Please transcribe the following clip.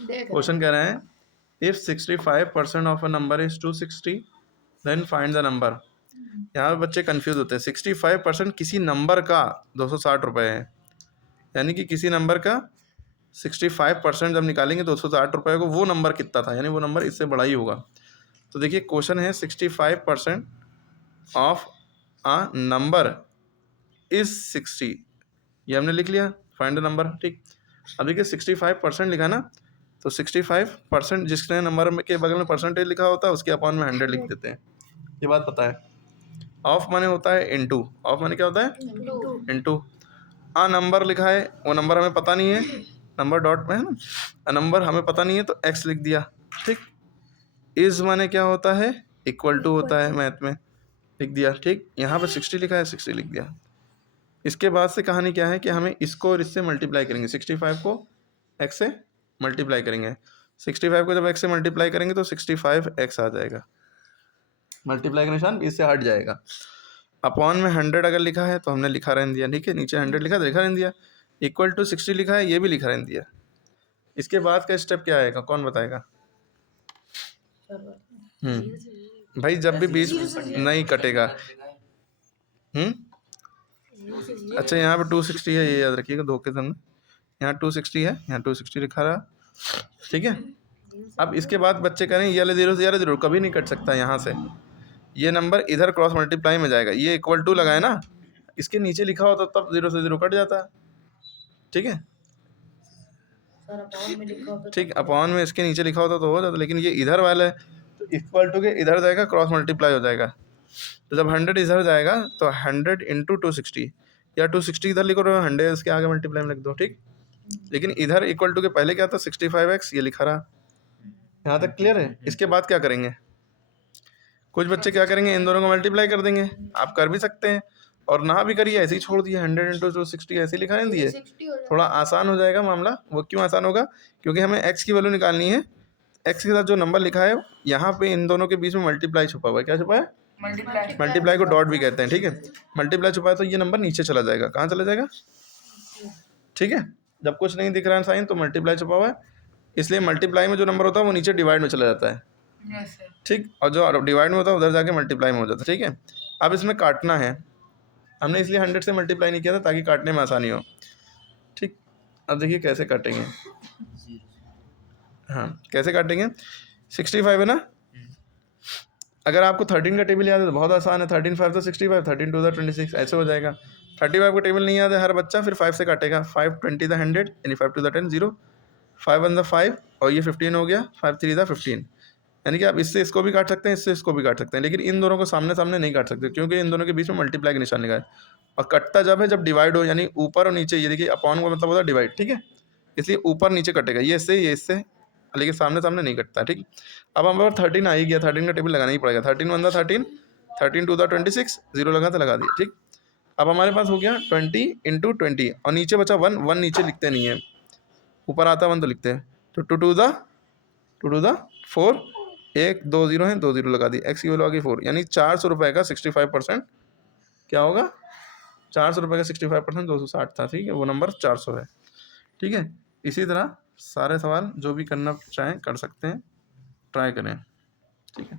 Question कह रहे हैं if 65% of a number is 260 then find the number. यहाँ पे बच्चे कंफ्यूज होते हैं। 65% किसी नंबर का 260 रुपये है, यानी कि किसी नंबर का 65% जब निकालेंगे 260 रुपये को, वो नंबर कितना था, यानी वो नंबर इससे बड़ा ही होगा। तो देखिए क्वेश्चन है 65% ऑफ अ नंबर इज 60, ये हमने लिख लिया, फाइंड द नंबर। ठीक, अब देखिए 65% लिखा ना, तो 65% जिसने नंबर के बगल में परसेंटेज लिखा होता है उसके अपॉन में 100 लिख देते हैं, ये बात पता है। ऑफ माने होता है इनटू, ऑफ माने क्या होता है इनटू। आ नंबर लिखा है, वो नंबर हमें पता नहीं है, नंबर डॉट में है ना, नंबर हमें पता नहीं है तो एक्स लिख दिया। ठीक, इज माने क्या होता है इक्वल टू होता है, मैथ में लिख दिया। ठीक, यहाँ पे 60 लिखा है, 60 लिख दिया। इसके बाद से कहानी क्या है कि हमें इसको और इससे मल्टीप्लाई करेंगे, 65 को एक्स से मल्टीप्लाई करेंगे। 65 को जब एक्स से मल्टीप्लाई करेंगे तो 65x आ जाएगा, मल्टीप्लाई का निशान इससे हट जाएगा। अपॉन में 100 अगर लिखा है तो हमने लिखा रहने दिया, ठीक है, नीचे 100 लिखा तो लिखा रहने दिया। इक्वल टू 60 लिखा है, ये भी लिखा रहने दिया। इसके बाद का स्टेप क्या आएगा, कौन बताएगा? भाई जब भी बीच नहीं कटेगा। अच्छा यहाँ पे 260 है, ये याद रखिएगा धोखे से, यहाँ 260 है, यहाँ 260 लिखा रहा, ठीक है। अब इसके बाद बच्चे कह रहे हैं ये वाले जीरो से यार जीरो कभी नहीं कट सकता, यहाँ से ये नंबर इधर क्रॉस मल्टीप्लाई में जाएगा, ये इक्वल टू लगाए ना, इसके नीचे लिखा होता तब जीरो से जीरो कट जाता, ठीक है। ठीक, अपॉन में इसके नीचे लिखा होता तो हो जाता, लेकिन ये इधर वाला है तो इक्वल टू के इधर जाएगा, क्रॉस मल्टीप्लाई हो जाएगा। तो जब 100 इधर जाएगा तो 100 इंटू 260, या 260 इधर लिखो, 100 इसके आगे मल्टीप्लाई में लिख दो, ठीक। लेकिन इधर इक्वल टू के पहले क्या था 65x, ये लिखा रहा। यहाँ तक क्लियर है। इसके बाद क्या करेंगे, कुछ बच्चे क्या करेंगे, इन दोनों को मल्टीप्लाई कर देंगे, आप कर भी सकते हैं, और ना भी करिए, ऐसे ही छोड़ दिए, 100 इंटू 260 ऐसे लिखा नहीं दिए, थोड़ा आसान हो जाएगा मामला। वो क्यों आसान होगा, क्योंकि हमें x की वैल्यू निकालनी है, x के साथ जो नंबर लिखा है यहाँ पे इन दोनों के बीच में मल्टीप्लाई छुपा हुआ है। क्या छुपा है? मल्टीप्लाई को डॉट भी कहते हैं, ठीक है। मल्टीप्लाई छुपा है तो ये नंबर नीचे चला जाएगा, कहाँ चला जाएगा? ठीक है, जब कुछ नहीं दिख रहा है साइन तो मल्टीप्लाई छुपा हुआ है, इसलिए मल्टीप्लाई में जो नंबर होता है वो नीचे डिवाइड में चला जाता है, ठीक, और जो डिवाइड में होता है उधर जाके मल्टीप्लाई में हो जाता है, ठीक है। अब इसमें काटना है, हमने इसलिए 100 से मल्टीप्लाई नहीं किया था ताकि काटने में आसानी हो, ठीक। अब देखिए कैसे काटेंगे, हाँ कैसे काटेंगे, 65 है ना, अगर आपको 13 का टेबल याद है तो बहुत आसान है, 13 5 तो 65, 13 2 26, ऐसे हो जाएगा। 35 का टेबल नहीं याद है हर बच्चा, फिर 5 से काटेगा, 5 20 द 100 यानी 5 2 10 0, 5 1 द 5 और ये 15 हो गया, 5 3 द 15, यानी कि आप इससे इसको भी काट सकते हैं, इससे इसको भी काट सकते हैं, लेकिन इन दोनों को सामने सामने नहीं काट सकते क्योंकि इन दोनों के बीच में मल्टीप्लाई का निशान लगा है। और कटता जब है जब डिवाइड हो, यानी ऊपर और नीचे, ये देखिए अपॉन का मतलब होता है डिवाइड, ठीक है, इसलिए ऊपर नीचे कटेगा, ये इससे, लेकिन सामने सामने नहीं कटता, ठीक। अब हमारे 13 आ ही गया, 13 का टेबल लगाना ही पड़ेगा, 13 1 द 13, 13 2 द 26, जीरो लगा तो लगा दिए, ठीक। अब हमारे पास हो गया 20 इंटू 20 और नीचे बचा 1, 1 नीचे लिखते नहीं है, ऊपर आता 1 तो लिखते हैं, तो 2 टू द 4, एक 2 जीरो है, 2 जीरो लगा दी, एक्स की वैल्यू आ गई 4, यानी 400 रुपये का 65% क्या होगा, 400 रुपये का 65% 260 था, ठीक है, वो नंबर 400 है, ठीक है। इसी तरह सारे सवाल जो भी करना चाहें कर सकते हैं, ट्राई करें, ठीक है।